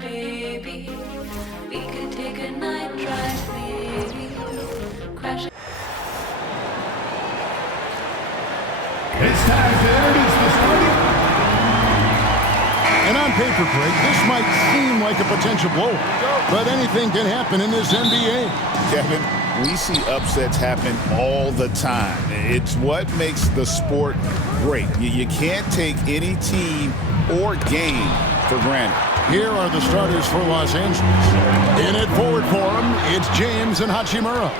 Baby, we could take a night drive, maybe. Crash. It's time to introduce the starting. And on paper, Greg, this might seem like a potential blow, but anything can happen in this NBA. Kevin, we see upsets happen all the time. It's what makes the sport great. You can't take any team or game for granted. Here are the starters for Los Angeles. In at forward for them, it's James and Hachimura.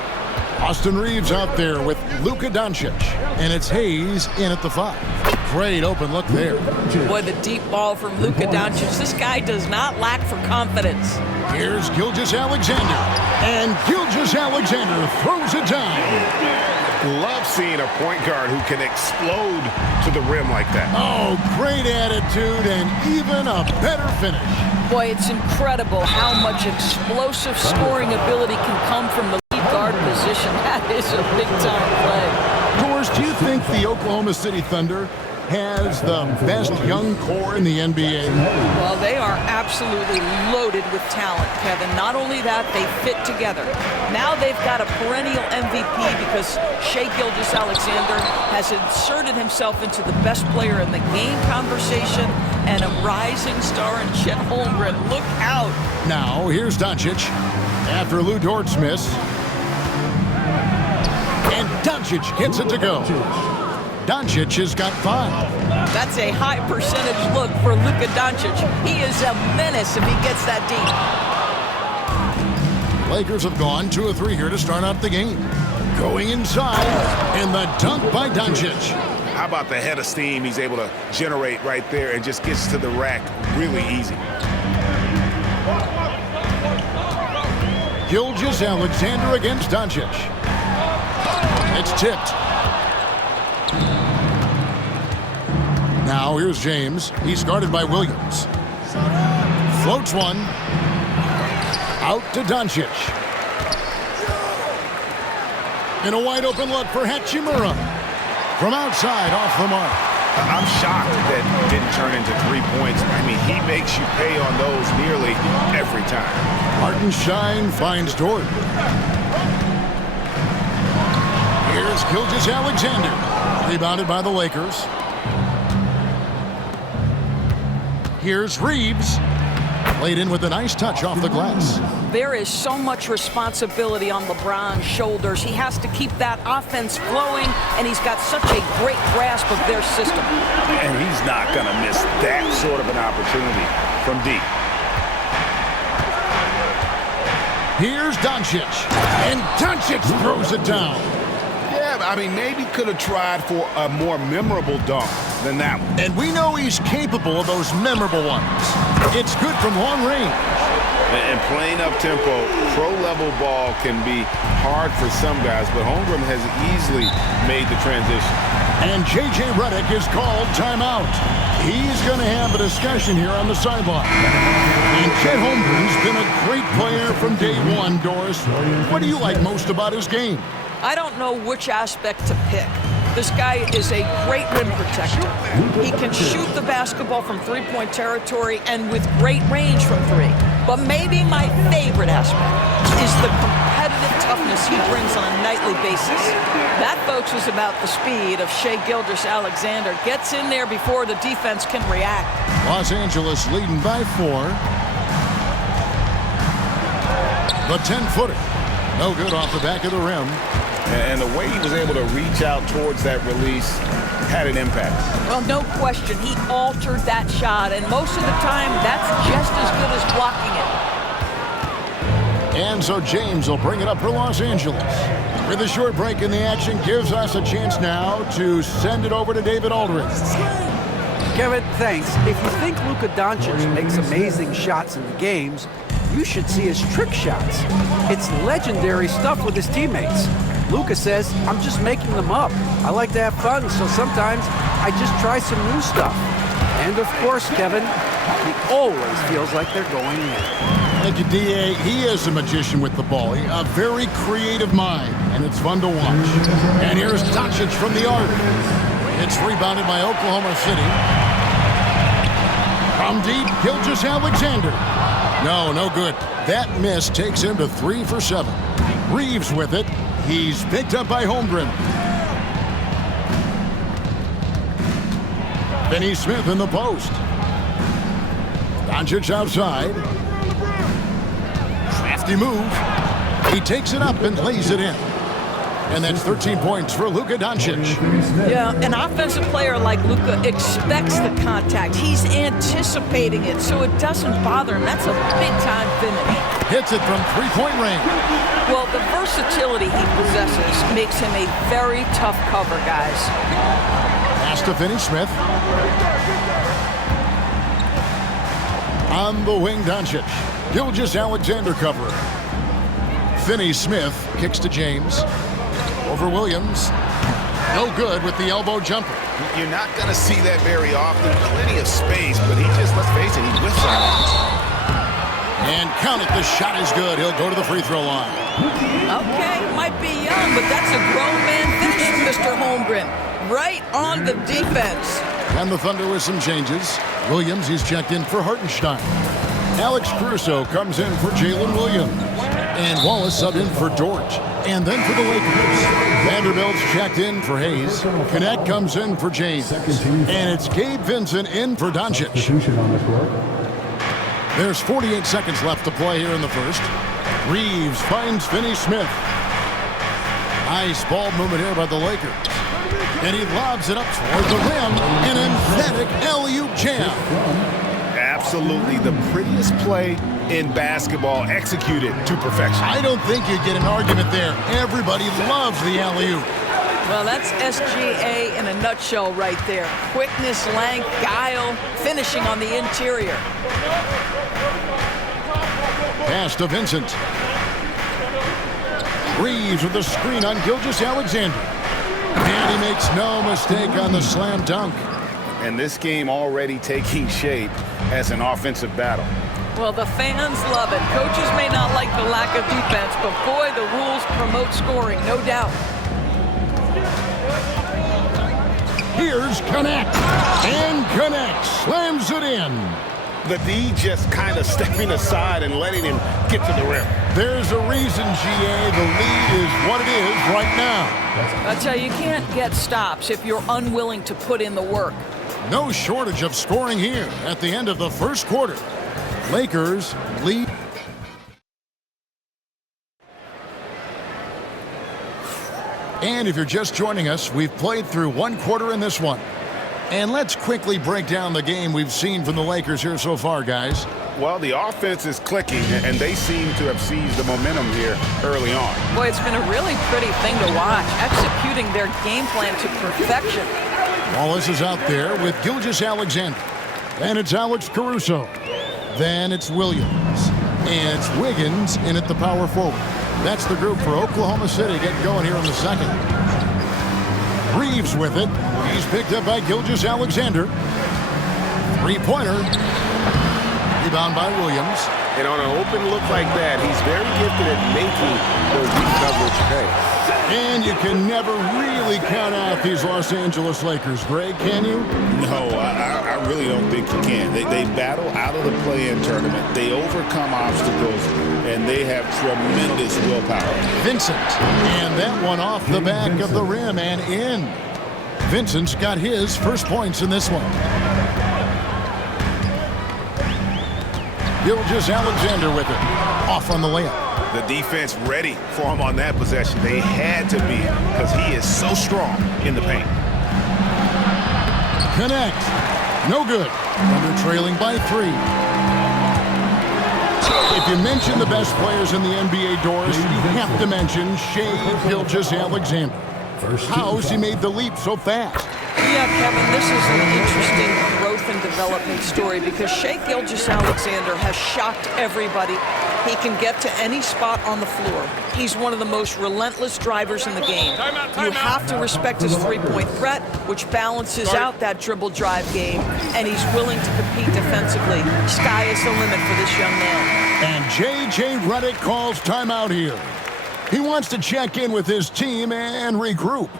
Austin Reeves out there with Luka Doncic. And it's Hayes in at the 5. Great open look there. Boy, the deep ball from Luka Doncic. This guy does not lack for confidence. Here's Gilgeous-Alexander. And Gilgeous-Alexander throws it down. Love seeing a point guard who can explode to the rim like that. Oh, great attitude and even a better finish. Boy, it's incredible how much explosive scoring ability can come from the lead guard position. That is a big-time play. Doris, do you think the Oklahoma City Thunder has the best young core in the NBA? Well, they are absolutely loaded with talent, Kevin. Not only that, they fit together. Now they've got a perennial MVP because Shai Gilgeous-Alexander has inserted himself into the best player in the game conversation and a rising star in Chet Holmgren. Look out. Now, here's Doncic after LuguentzDort's miss. And Doncic gets it to go. Doncic has got 5. That's a high percentage look for Luka Doncic. He is a menace if he gets that deep. Lakers have gone 2 of 3 here to start out the game. Going inside, and the dunk by Doncic. How about the head of steam he's able to generate right there and just gets to the rack really easy. Gilgeous-Alexander against Doncic. It's tipped. Now here's James. He's guarded by Williams. Floats one. Out to Doncic. And a wide open look for Hachimura. From outside, off the mark. I'm shocked that didn't turn into 3 points. I mean, he makes you pay on those nearly every time. Hartenstein finds Dort. Here's Gilgeous-Alexander. Rebounded by the Lakers. Here's Reeves. Played in with a nice touch off the glass. There is so much responsibility on LeBron's shoulders. He has to keep that offense flowing, and he's got such a great grasp of their system. And he's not going to miss that sort of an opportunity from deep. Here's Doncic. And Doncic throws it down. Yeah, I mean, maybe could have tried for a more memorable dunk than that one. And we know he's capable of those memorable ones. It's good from long range. And playing up-tempo, pro-level ball can be hard for some guys, but Holmgren has easily made the transition. And J.J. Redick is called timeout. He's going to have a discussion here on the sideline. And Chet Holmgren's been a great player from day one, Doris. What do you like most about his game? I don't know which aspect to pick. This guy is a great rim protector. He can shoot the basketball from three-point territory and with great range from 3. But maybe my favorite aspect is the competitive toughness he brings on a nightly basis. That, folks, is about the speed of Shai Gilgeous-Alexander. Gets in there before the defense can react. Los Angeles leading by 4. The 10-footer. No good off the back of the rim. And the way he was able to reach out towards that release had an impact. Well, no question. He altered that shot, and most of the time, that's just as good as blocking it. And so James will bring it up for Los Angeles. With a short break in the action, gives us a chance now to send it over to David Aldridge. Kevin, thanks. If you think Luka Doncic makes amazing shots in the games, you should see his trick shots. It's legendary stuff with his teammates. Luka says, I'm just making them up. I like to have fun, so sometimes I just try some new stuff. And of course, Kevin, he always feels like they're going in. Thank you, D.A. He is a magician with the ball. A very creative mind, and it's fun to watch. And here's Doncic from the arc. It's rebounded by Oklahoma City. From deep, Alexander. No good. That miss takes him to 3 for 7. Reeves with it. He's picked up by Holmgren. Finney Smith in the post. Doncic outside. Crafty move. He takes it up and lays it in. And that's 13 points for Luka Doncic. Yeah, an offensive player like Luka expects the contact. He's anticipating it, so it doesn't bother him. That's a big-time finish. Hits it from three-point range. Well, the versatility he possesses makes him a very tough cover, guys. Pass to Finney Smith. On the wing, Doncic. Alexander covering. Finney Smith kicks to James. Over Williams. No good with the elbow jumper. You're not going to see that very often. Plenty of space, but he just, let's face it, he whiffs on it. And count it, the shot is good. He'll go to the free throw line. Okay, might be young, but that's a grown man finish, Mr. Holmgren. Right on the defense. And the Thunder with some changes. Williams, he's checked in for Hartenstein. Alex Caruso comes in for Jalen Williams. And Wallace subbed in for Dort. And then for the Lakers, Vanderbilt's checked in for Hayes. Connect comes in for James. And it's Gabe Vincent in for Doncic. There's 48 seconds left to play here in the first. Reeves finds Finney Smith. Nice ball movement here by the Lakers. And he lobs it up toward the rim. An emphatic alley-oop jam. Absolutely the prettiest play in basketball, executed to perfection. I don't think you get an argument there. Everybody loves the alley-oop. Well, that's SGA in a nutshell right there. Quickness, length, guile, finishing on the interior. Pass to Vincent. Reeves with the screen on Alexander. And he makes no mistake on the slam dunk. And this game already taking shape as an offensive battle. Well, the fans love it. Coaches may not like the lack of defense, but boy, the rules promote scoring, no doubt. Here's Connect. And Connect slams it in. The D just kind of stepping aside and letting him get to the rim. There's a reason, GA, the lead is what it is right now. I tell you, you can't get stops if you're unwilling to put in the work. No shortage of scoring here at the end of the first quarter. Lakers lead. And if you're just joining us, we've played through one quarter in this one. And let's quickly break down the game we've seen from the Lakers here so far, guys. Well, the offense is clicking, and they seem to have seized the momentum here early on. Boy, it's been a really pretty thing to watch, executing their game plan to perfection. Wallace is out there with Alexander. And it's Alex Caruso. Then it's Williams. And it's Wiggins in at the power forward. That's the group for Oklahoma City getting going here in the second. Reeves with it. He's picked up by Alexander. Three-pointer. Rebound by Williams. And on an open look like that, he's very gifted at making those deep coverage pay. And you can never really count out these Los Angeles Lakers, Greg, can you? No, I really don't think you can. They battle out of the play-in tournament. They overcome obstacles, and they have tremendous willpower. Vincent, and that one off the back of the rim and in. Vincent's got his first points in this one. Alexander with it. Off on the layup. The defense ready for him on that possession. They had to be, because he is so strong in the paint. Connect. No good. Thunder trailing by 3. If you mention the best players in the NBA, Doris, you have to mention Shai Gilgeous-Alexander. How's he made the leap so fast? Yeah, Kevin, this is an interesting growth and development story because Shai Gilgeous-Alexander has shocked everybody. He can get to any spot on the floor. He's one of the most relentless drivers in the game. You have to respect his three-point threat, which balances out that dribble drive game, and he's willing to compete defensively. Sky is the limit for this young man. And J.J. Redick calls timeout here. He wants to check in with his team and regroup.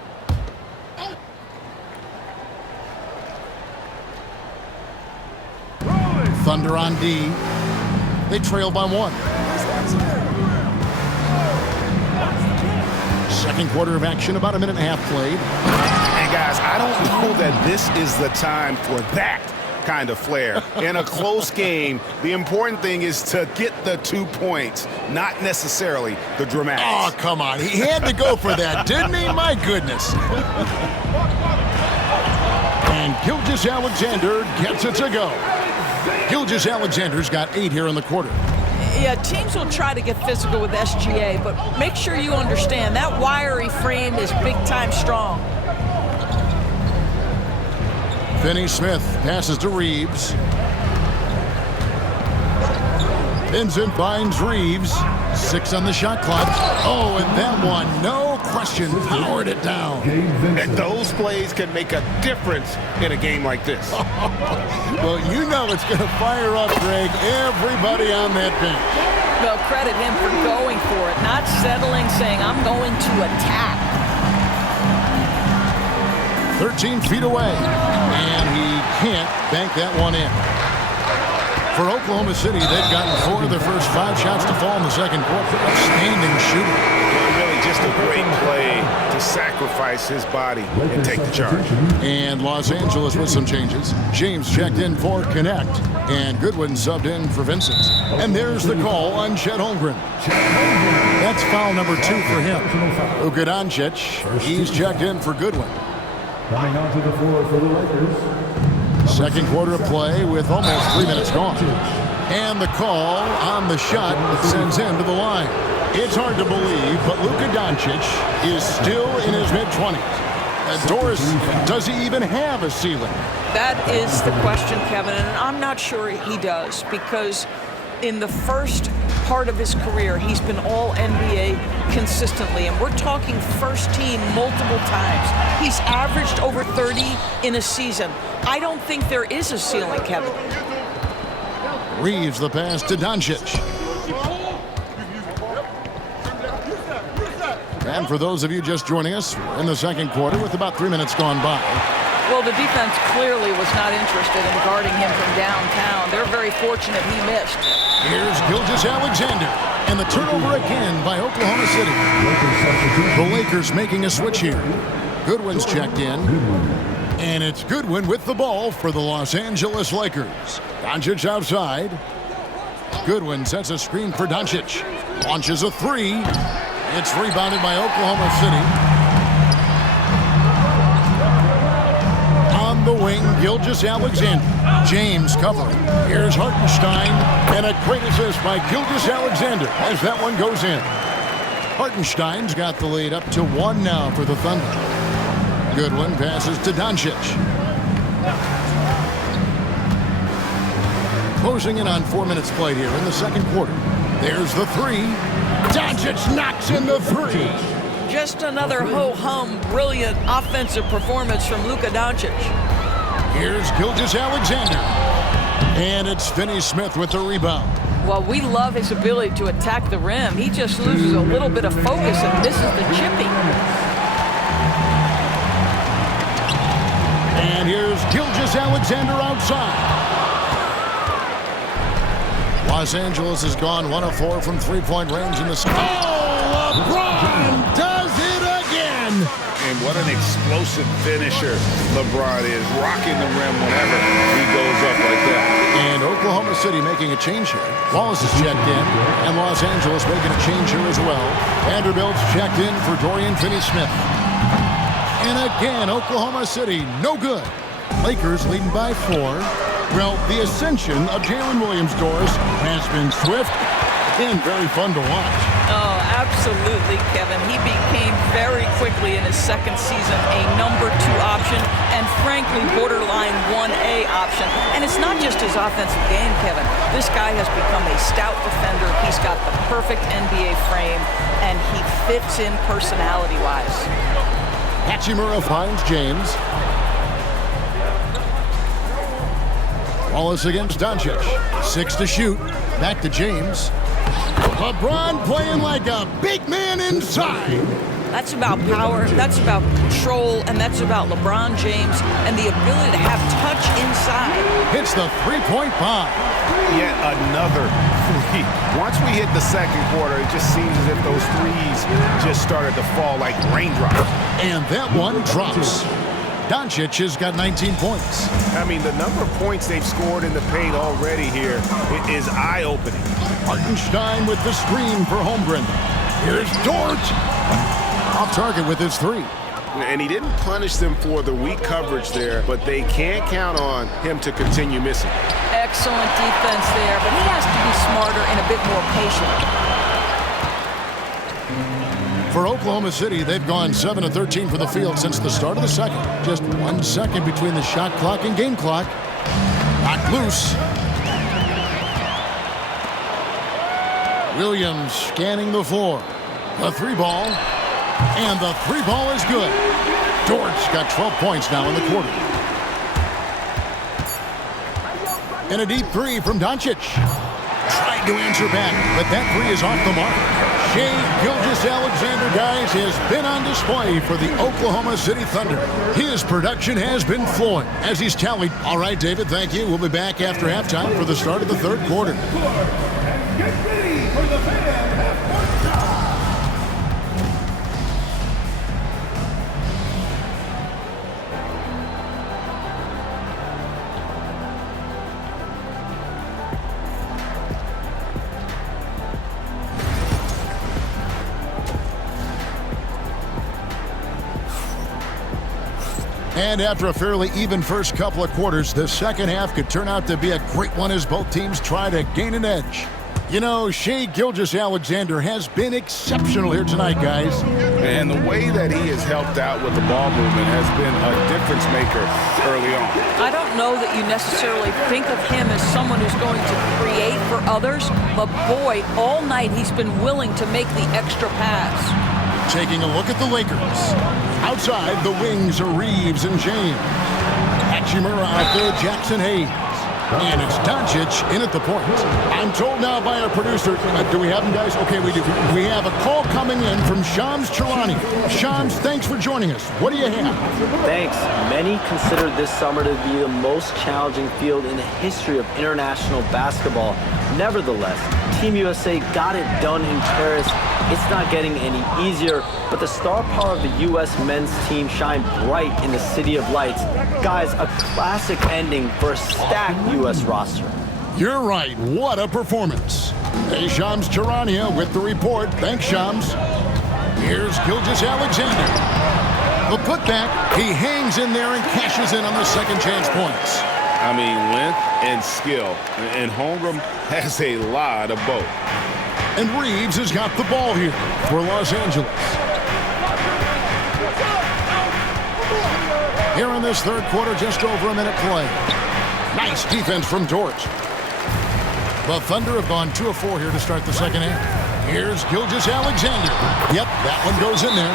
Thunder on D. They trail by 1. Second quarter of action, about a minute and a half played. And guys, I don't know that this is the time for that kind of flair. In a close game, the important thing is to get the 2 points, not necessarily the dramatics. Oh, come on. He had to go for that, didn't he? My goodness. And Gilgeous-Alexander gets it to go. Gilgeous-Alexander's got 8 here in the quarter. Yeah, teams will try to get physical with SGA, but make sure you understand that wiry frame is big-time strong. Finney Smith passes to Reeves. Vincent finds Reeves. 6 on the shot clock. Oh, and that one, no question, powered it down. And those plays can make a difference in a game like this. Well, you know it's going to fire up, Greg, everybody on that bench. Well, credit him for going for it, not settling, saying, I'm going to attack. 13 feet away, and he can't bank that one in. For Oklahoma City, they've gotten 4 of their first 5 shots to fall in the second quarter. Outstanding shooting. And really just a great play to sacrifice his body and take the charge. And Los Angeles with some changes. James checked in for Connect, and Goodwin subbed in for Vincent. And there's the call on Chet Holmgren. That's foul number 2 for him. Luka Doncic, he's checked in for Goodwin. Coming onto the floor for the Lakers. Second quarter of play with almost 3 minutes gone. And the call on the shot that sends him to the line. It's hard to believe, but Luka Doncic is still in his mid-20s. Doris, does he even have a ceiling? That is the question, Kevin, and I'm not sure he does, because in the first part of his career, he's been all NBA consistently, and we're talking first team multiple times. He's averaged over 30 in a season. I don't think there is a ceiling, Kevin. Reeves the pass to Doncic. And for those of you just joining us, we're in the second quarter with about 3 minutes gone by. Well, the defense clearly was not interested in guarding him from downtown. They're very fortunate he missed. Here's Gilgeous-Alexander, and the turnover again by Oklahoma City. The Lakers making a switch here. Goodwin's checked in, and it's Goodwin with the ball for the Los Angeles Lakers. Doncic outside. Goodwin sets a screen for Doncic. Launches a 3. It's rebounded by Oklahoma City. On the wing, Gilgeous-Alexander. James covering. Here's Hartenstein, and a great assist by Gilgeous-Alexander as that one goes in. Hartenstein's got the lead up to 1 now for the Thunder. Goodwin passes to Doncic. Closing in on 4 minutes played here in the second quarter. There's the 3. Doncic knocks in the 3. Just another ho-hum, brilliant offensive performance from Luka Doncic. Here's Gilgeous-Alexander. And it's Finney Smith with the rebound. Well, we love his ability to attack the rim. He just loses a little bit of focus and misses the chipping. And here's Gilgeous-Alexander outside. Los Angeles has gone 1 of 4 from three-point range in the sky. Oh, LeBron does it again! And what an explosive finisher LeBron is, rocking the rim whenever he goes up like that. And Oklahoma City making a change here. Wallace is checked in, and Los Angeles making a change here as well. Vanderbilt's checked in for Dorian Finney-Smith. And again, Oklahoma City, no good. Lakers leading by 4. Well, the ascension of Jalen Williams-Doris has been swift and very fun to watch. Oh, absolutely, Kevin. He became very quickly in his second season a number 2 option and frankly borderline 1A option. And it's not just his offensive game, Kevin. This guy has become a stout defender. He's got the perfect NBA frame, and he fits in personality-wise. Hachimura finds James. Wallace against Doncic. 6 to shoot. Back to James. LeBron playing like a big man inside. That's about power, that's about control, and that's about LeBron James and the ability to have touch inside. Hits the three-point bomb. Yet another three. Once we hit the second quarter, it just seems as if those threes just started to fall like raindrops. And that one drops. Doncic has got 19 points. I mean, the number of points they've scored in the paint already here is eye-opening. Hartenstein with the screen for Holmgren. Here's Dort. Off target with his three. And he didn't punish them for the weak coverage there, but they can't count on him to continue missing. Excellent defense there, but he has to be smarter and a bit more patient. For Oklahoma City, they've gone 7 of 13 for the field since the start of the second. Just 1 second between the shot clock and game clock. Knocked loose. Williams scanning the floor. The three ball. And the three ball is good. Dort's got 12 points now in the quarter. And a deep three from Doncic. Tried to answer back, but that three is off the mark. Shai Gilgeous-Alexander, guys, has been on display for the Oklahoma City Thunder. His production has been flowing as he's tallied. All right, David, thank you. We'll be back after halftime for the start of the third quarter. Get ready for the fan half-court time. And after a fairly even first couple of quarters, the second half could turn out to be a great one as both teams try to gain an edge. You know, Shai Gilgeous-Alexander has been exceptional here tonight, guys. And the way that he has helped out with the ball movement has been a difference maker early on. I don't know that you necessarily think of him as someone who's going to create for others, but boy, all night he's been willing to make the extra pass. Taking a look at the Lakers. Outside, the wings are Reeves and James. Hachimura out there, Jackson Hayes. And it's Doncic in at the point. I'm told now by our producer, do we have him, guys? Okay, we do. We have a call coming in from Shams Charania. Shams, thanks for joining us. What do you have? Thanks. Many consider this summer to be the most challenging field in the history of international basketball. Nevertheless, Team USA got it done in Paris. It's not getting any easier, but the star power of the U.S. men's team shined bright in the City of Lights. Guys, a classic ending for a stacked U.S. roster. You're right. What a performance. Hey, Shams Charania with the report. Thanks, Shams. Here's Gilgeous-Alexander. The putback. He hangs in there and cashes in on the second chance points. I mean, length and skill. And Holmgren has a lot of both. And Reeves has got the ball here for Los Angeles. Here in this third quarter, just over a minute play. Nice defense from Dort. The Thunder have gone 2 of 4 here to start the second half. Here's Gilgeous-Alexander. Yep, that one goes in there.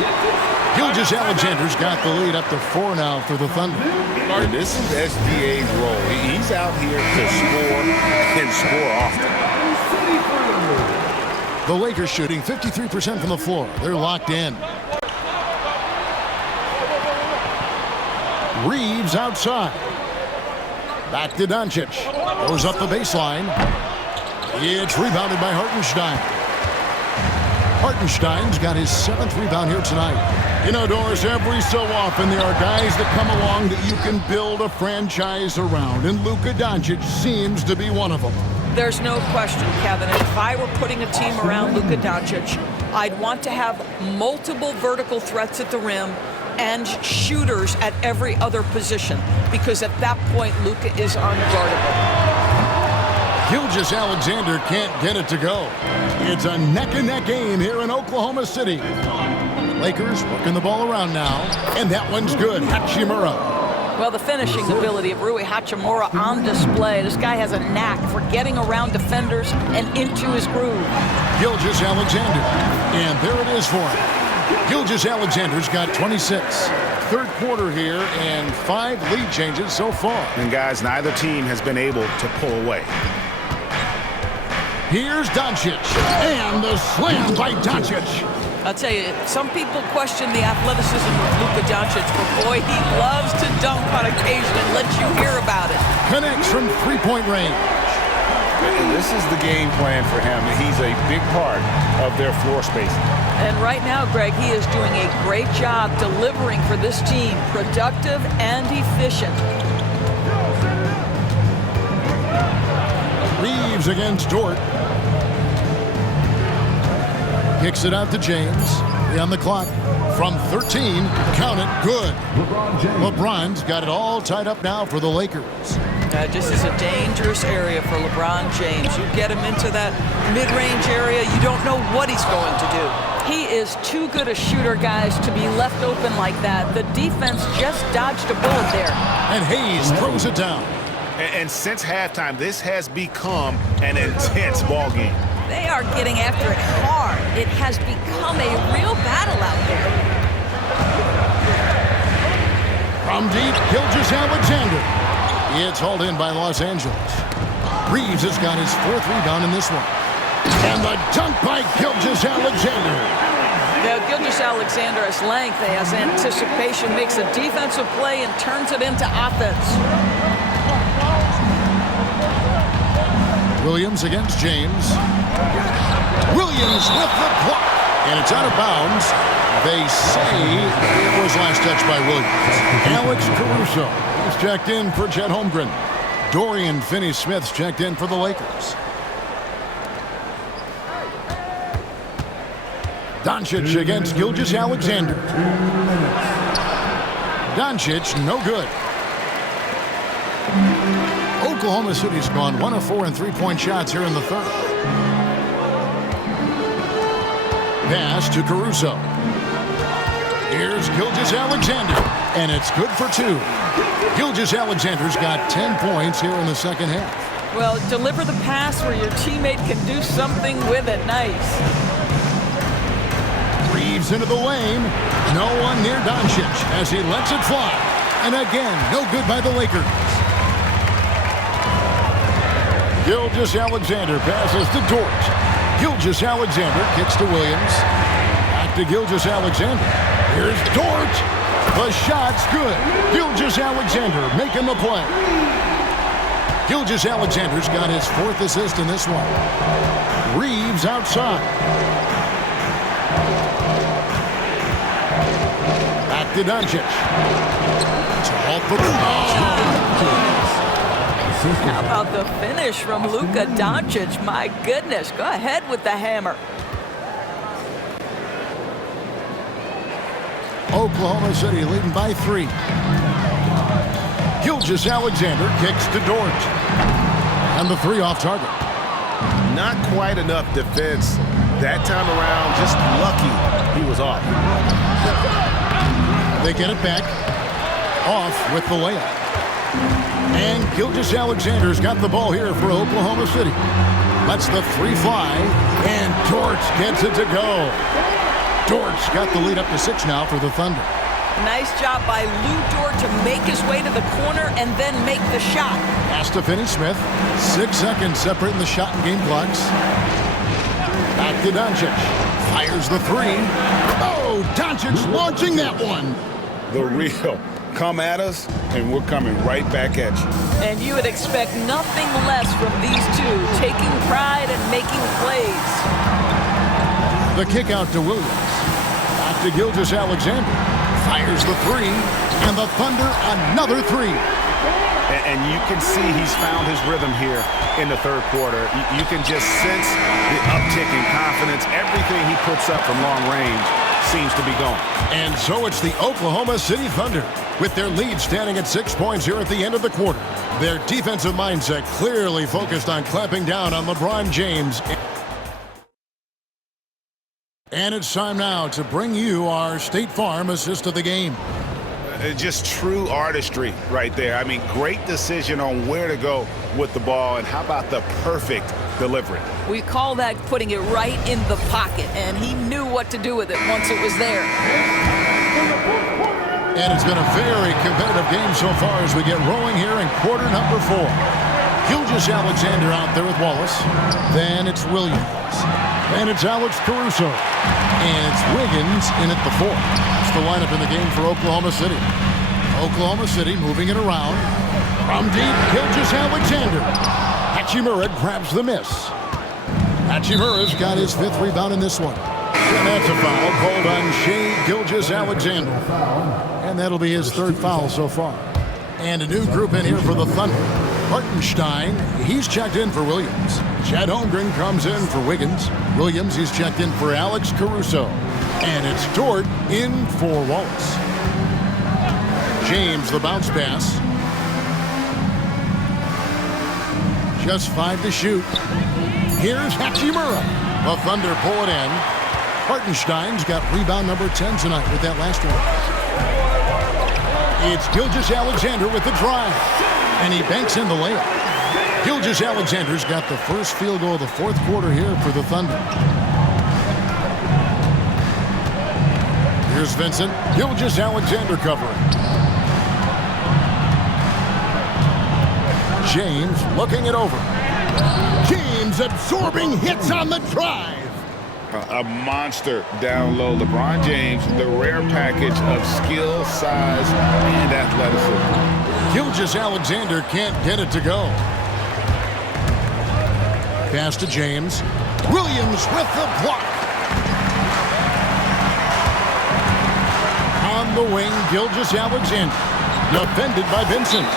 Gilgeous-Alexander's got the lead up to 4 now for the Thunder. And this is SGA's role. He's out here to score and score often. The Lakers shooting 53% from the floor. They're locked in. Reeves outside. Back to Doncic. Goes up the baseline. It's rebounded by Hartenstein. Hartenstein's got his 7th rebound here tonight. You know, Doris, every so often there are guys that come along that you can build a franchise around, and Luka Doncic seems to be one of them. There's no question, Kevin. If I were putting a team around Luka Doncic, I'd want to have multiple vertical threats at the rim and shooters at every other position, because at that point, Luka is unguardable. Gilgeous-Alexander can't get it to go. It's a neck-and-neck game here in Oklahoma City. Lakers working the ball around now, and that one's good. Hachimura. Well, the finishing ability of Rui Hachimura on display. This guy has a knack for getting around defenders and into his groove. Gilgeous-Alexander, and there it is for him. Gilgeous-Alexander's got 26. Third quarter here and 5 lead changes so far. And guys, neither team has been able to pull away. Here's Doncic, and the slam by Doncic. I'll tell you, some people question the athleticism of Luka Doncic, but boy, he loves to dunk on occasion and let you hear about it. Connects from 3-point range. And this is the game plan for him. He's a big part of their floor space. And right now, Greg, he is doing a great job delivering for this team. Productive and efficient. Reeves against Dort. Kicks it out to James. 3 on the clock. From 13, count it, good. LeBron's got it all tied up now for the Lakers. This is a dangerous area for LeBron James. You get him into that mid-range area, you don't know what he's going to do. He is too good a shooter, guys, to be left open like that. The defense just dodged a bullet there. And Hayes throws it down. And since halftime, this has become an intense ball game. They are getting after it hard. It has become a real battle out there. From deep, Gilgeous-Alexander. It's hauled in by Los Angeles. Reeves has got his 4th rebound in this one. And the dunk by Gilgeous-Alexander. Now, Gilgeous-Alexander has length, he has anticipation, makes a defensive play and turns it into offense. Williams against James. Williams with the block. And it's out of bounds. They say it was last touched by Williams. Alex Caruso is checked in for Chet Holmgren. Dorian Finney-Smith's checked in for the Lakers. Doncic against Gilgeous-Alexander. Doncic, no good. Oklahoma City's gone 1 of 4 in three-point shots here in the 3rd. Pass to Caruso. Here's Gilgeous-Alexander, and it's good for 2. Gilgeous-Alexander's got 10 points here in the 2nd half. Well, deliver the pass where your teammate can do something with it. Nice. Reeves into the lane. No one near Doncic as he lets it fly. And again, no good by the Lakers. Gilgeous-Alexander passes to Dort. Gilgeous-Alexander kicks to Williams. Back to Gilgeous-Alexander. Here's Dort. The shot's good. Gilgeous-Alexander making the play. Gilgeous-Alexander's got his 4th assist in this one. Reeves outside. Back to Doncic. To halt the How about the finish from Luka Doncic? My goodness, go ahead with the hammer. Oklahoma City leading by 3. Gilgeous-Alexander kicks to Dort. And the 3 off target. Not quite enough defense that time around. Just lucky he was off. They get it back. Off with the layup. And Gilgeous-Alexander's got the ball here for Oklahoma City. Lets the 3 fly. And Dort gets it to go. Dort's got the lead up to 6 now for the Thunder. Nice job by Lou Dort to make his way to the corner and then make the shot. Pass to Finney-Smith. 6 seconds separating the shot and game clocks. Back to Doncic. Fires the 3. Oh, Doncic launching that one. The real come at us, and we're coming right back at you. And you would expect nothing less from these two, taking pride and making plays. The kick out to Williams. Back to Gilgeous-Alexander. Fires the 3. And the Thunder another 3. And you can see he's found his rhythm here in the 3rd quarter. You can just sense the uptick in confidence. Everything he puts up from long range seems to be going. And so it's the Oklahoma City Thunder with their lead standing at 6 points here at the end of the quarter. Their defensive mindset clearly focused on clamping down on LeBron James. And it's time now to bring you our State Farm assist of the game. Just true artistry right there. I mean, great decision on where to go with the ball, and how about the perfect delivery? We call that putting it right in the pocket, and he knew what to do with it once it was there. And it's been a very competitive game so far as we get rolling here in quarter number 4. Gilgeous-Alexander out there with Wallace. Then it's Williams. And it's Alex Caruso. And it's Wiggins in at the 4. That's the lineup in the game for Oklahoma City. Oklahoma City moving it around. From deep, Gilgeous-Alexander. Hachimura grabs the miss. Hachimura's got his 5th rebound in this one. And that's a foul called on Shai Gilgeous-Alexander. And that'll be his 3rd foul so far. And a new group in here for the Thunder. Hartenstein, he's checked in for Williams. Chet Holmgren comes in for Wiggins. Williams, he's checked in for Alex Caruso. And it's Dort in for Wallace. James, the bounce pass. Just 5 to shoot. Here's Hachimura. The Thunder pull it in. Hartenstein's got rebound number 10 tonight with that last one. It's Gilgeous-Alexander with the drive. And he banks in the layup. Gilgeous-Alexander's got the first field goal of the 4th quarter here for the Thunder. Here's Vincent. Gilgeous-Alexander covering. James looking it over. James absorbing hits on the drive. A monster down low. LeBron James, the rare package of skill, size, and athleticism. Gilgeous-Alexander can't get it to go. Pass to James. Williams with the block. On the wing, Gilgeous-Alexander. Defended by Vincent.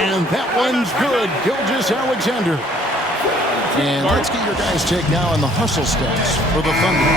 And that one's good. Gilgeous-Alexander. And let's get your guys' take now on the hustle stats for the Thunder.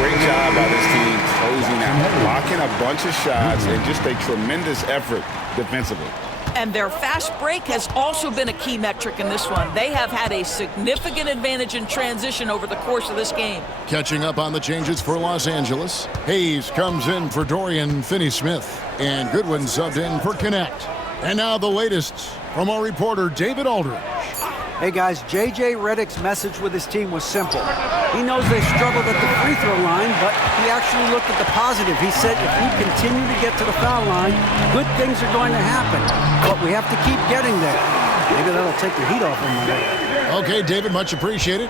Great job by this team closing out, blocking a bunch of shots, and just a tremendous effort defensively. And their fast break has also been a key metric in this one. They have had a significant advantage in transition over the course of this game. Catching up on the changes for Los Angeles. Hayes comes in for Dorian Finney-Smith. And Goodwin subbed in for Connect. And now the latest from our reporter, David Aldridge. Hey guys, J.J. Redick's message with his team was simple. He knows they struggled at the free throw line, but he actually looked at the positive. He said if we continue to get to the foul line, good things are going to happen. But we have to keep getting there. Maybe that'll take the heat off him. Okay, David, much appreciated.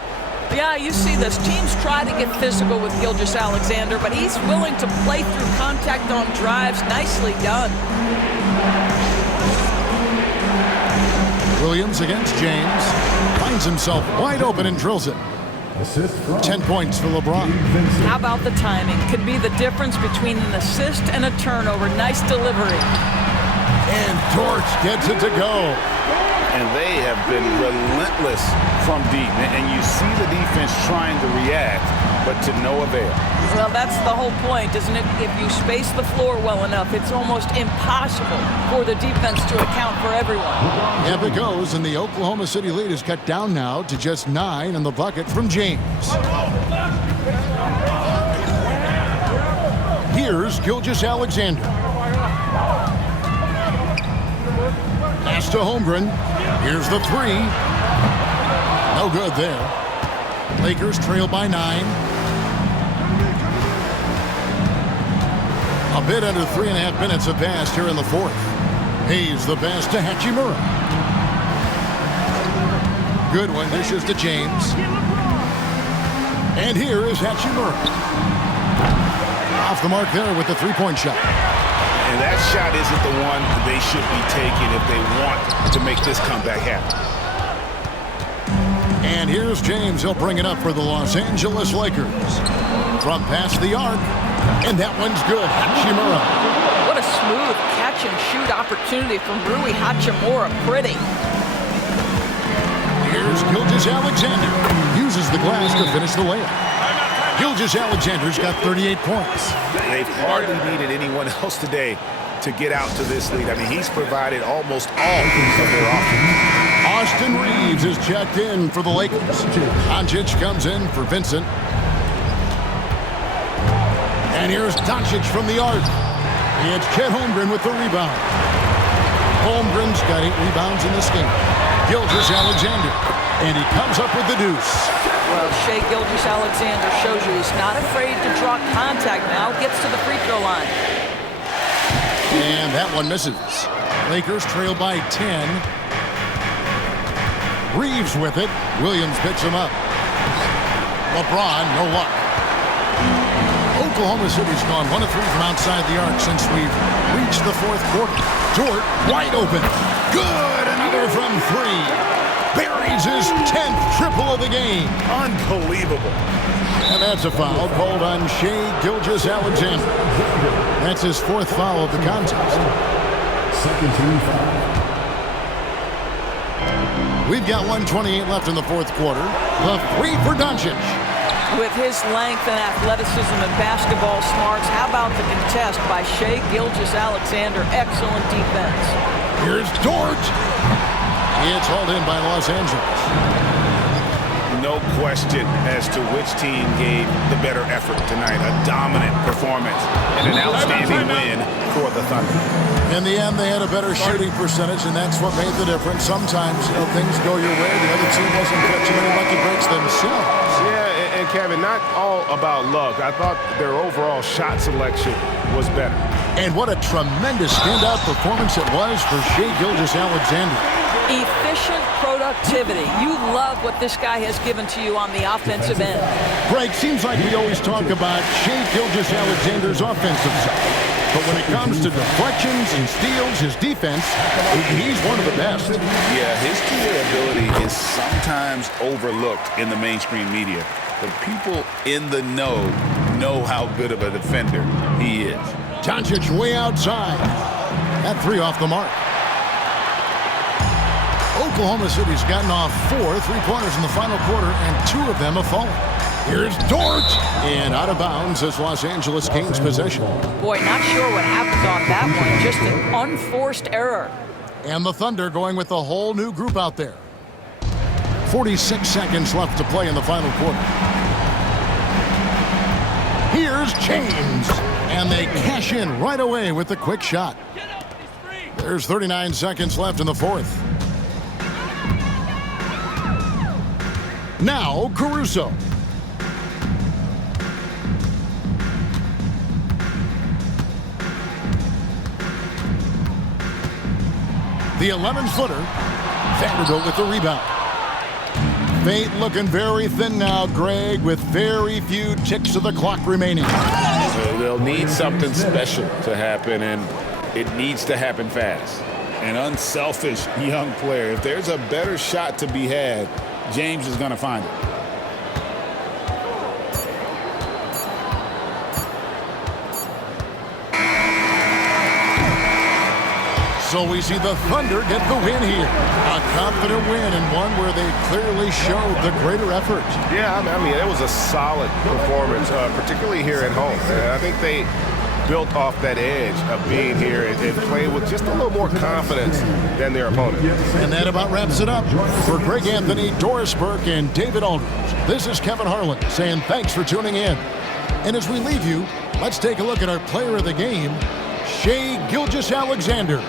Yeah, you see this. Teams try to get physical with Gilgeous-Alexander, but he's willing to play through contact on drives. Nicely done. Williams against James. Finds himself wide open and drills it. 10 points for LeBron. How about the timing? Could be the difference between an assist and a turnover. Nice delivery. And Dort gets it to go. And they have been relentless from deep. And you see the defense trying to react, but to no avail. Well, that's the whole point, isn't it? If you space the floor well enough, it's almost impossible for the defense to account for everyone. Up it goes, and the Oklahoma City lead is cut down now to just 9 in the bucket from James. Here's Gilgeous-Alexander. Pass to Holmgren. Here's the 3. No good there. Lakers trail by 9. A bit under 3.5 minutes have passed here in the 4th. Hayes the pass to Hachimura. Goodwin dishes to James. And here is Hachimura. Off the mark there with the 3-point shot. And that shot isn't the one they should be taking if they want to make this comeback happen. And here's James. He'll bring it up for the Los Angeles Lakers. From past the arc. And that one's good. Hachimura. What a smooth catch-and-shoot opportunity from Rui Hachimura. Pretty. Here's Gilgeous-Alexander. Uses the glass to finish the layup. Gilgeous-Alexander's got 38 points. They've hardly needed anyone else today to get out to this lead. I mean, he's provided almost all of their offense. Austin Reeves is checked in for the Lakers. Doncic comes in for Vincent. And here's Doncic from the arc. It's Chet Holmgren with the rebound. Holmgren's got 8 rebounds in this game. Gilgeous-Alexander. And he comes up with the deuce. Well, Shai Gilgeous-Alexander shows you he's not afraid to draw contact now. Gets to the free throw line. And that one misses. Lakers trail by 10. Reeves with it. Williams picks him up. LeBron, no luck. Oklahoma City's gone 1 of 3 from outside the arc since we've reached the 4th quarter. Dort wide open. Good. Another from 3. buries his 10th triple of the game. Unbelievable. And that's a foul called on Shai Gilgeous-Alexander. That's his 4th foul of the contest. Second team foul. We've got 1:28 left in the 4th quarter. The 3 for Doncic. With his length and athleticism and basketball smarts, how about the contest by Shai Gilgeous-Alexander? Excellent defense. Here's Dort. It's hauled in by Los Angeles. No question as to which team gave the better effort tonight. A dominant performance and an outstanding win for the Thunder. In the end, they had a better shooting percentage, and that's what made the difference. Sometimes, things go your way. The other team wasn't catching any lucky breaks themselves. Yeah, and Kevin, not all about luck. I thought their overall shot selection was better. And what a tremendous standout performance it was for Shai Gilgeous-Alexander. Efficient productivity. You love what this guy has given to you on the offensive end. Greg, seems like we always talk about Shai Gilgeous-Alexander's offensive side. But when it comes to deflections and steals, his defense, he's one of the best. Yeah, his durability is sometimes overlooked in the mainstream media. The people in the know how good of a defender he is. Doncic way outside. That 3 off the mark. Oklahoma City's gotten off 4 3-pointers in the final quarter, and 2 of them have fallen. Here's Dort, and out of bounds as Los Angeles gains possession. Boy, not sure what happened on that one. Just an unforced error. And the Thunder going with a whole new group out there. 46 seconds left to play in the final quarter. Here's James, and they cash in right away with the quick shot. There's 39 seconds left in the 4th. Now, Caruso. The 11-footer. Vanderbilt with the rebound. Fate looking very thin now, Greg, with very few ticks of the clock remaining. So they'll need something special to happen, and it needs to happen fast. An unselfish young player. If there's a better shot to be had, James is going to find it. So we see the Thunder get the win here. A confident win, and one where they clearly showed the greater effort. Yeah, I mean, it was a solid performance, particularly here at home. I think they built off that edge of being here and playing with just a little more confidence than their opponent. And that about wraps it up. For Greg Anthony, Doris Burke, and David Aldridge, this is Kevin Harlan saying thanks for tuning in. And as we leave you, let's take a look at our player of the game, Shai Gilgeous-Alexander.